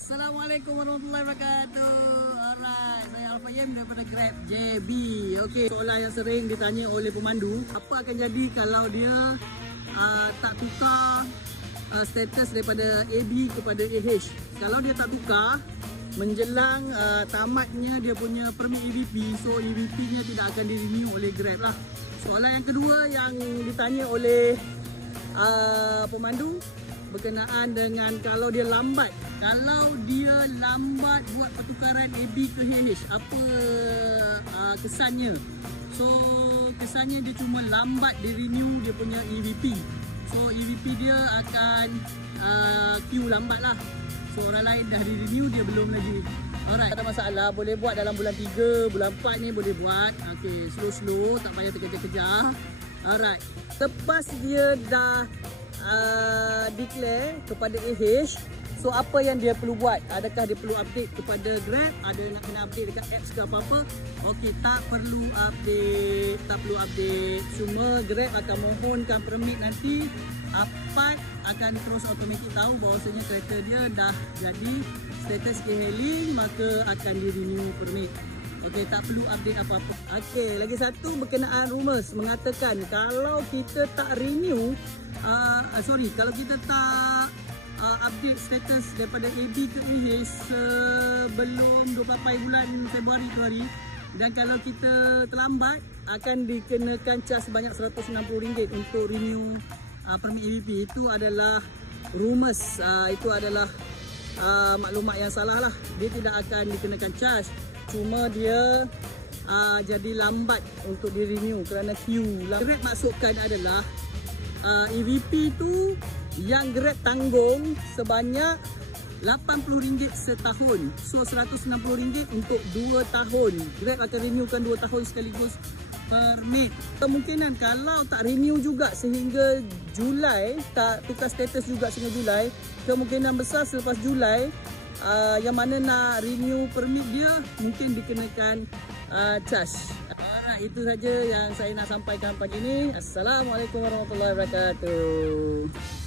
Assalamualaikum warahmatullahi wabarakatuh. Alright, saya Al-Fahim daripada Grab JB. Okey, soalan yang sering ditanya oleh pemandu, apa akan jadi kalau dia tak tukar status daripada AB kepada AH? Kalau dia tak tukar menjelang tamatnya dia punya permit EVP, so EVP-nya tidak akan di-renew oleh Grab lah. Soalan yang kedua yang ditanya oleh pemandu berkenaan dengan kalau dia lambat. Kalau dia lambat buat pertukaran AB ke HH, apa kesannya? So kesannya dia cuma lambat di renew dia punya EVP. So EVP dia akan queue lambat lah. So orang lain dah di renew, dia belum lagi. Alright, tak ada masalah, boleh buat dalam bulan 3, bulan 4 ni boleh buat. Okay, slow-slow, tak payah terkejar-kejar. Alright, lepas dia dah declare kepada AH, so apa yang dia perlu buat? Adakah dia perlu update kepada Grab? Ada nak kena update dekat apps ke apa-apa? Okey, tak perlu update. Cuma Grab akan mohonkan permit nanti. Apart akan terus automatik tahu bahawasanya kereta dia dah jadi status e-hailing, maka akan di renew permit. Okey, tak perlu update apa-apa. Okey, lagi satu berkenaan rumours mengatakan kalau kita tak renew, kalau kita tak update status daripada AB ke AH sebelum 28 bulan Februari tu hari, dan kalau kita terlambat akan dikenakan cas sebanyak RM160 untuk renew permit EVP. Itu adalah rumours, itu adalah maklumat yang salah lah. Dia tidak akan dikenakan cas, cuma dia jadi lambat untuk di renew kerana queue. Grab maksudkan adalah EVP tu yang Grab tanggung sebanyak RM80 setahun. So RM160 untuk 2 tahun. Grab akan renewkan 2 tahun sekaligus permit. Kemungkinan kalau tak renew juga sehingga Julai, tak tukar status juga sehingga Julai, kemungkinan besar selepas Julai yang mana nak renew permit dia mungkin dikenakan charge. Alright, itu saja yang saya nak sampaikan pagi ini. Assalamualaikum warahmatullahi wabarakatuh.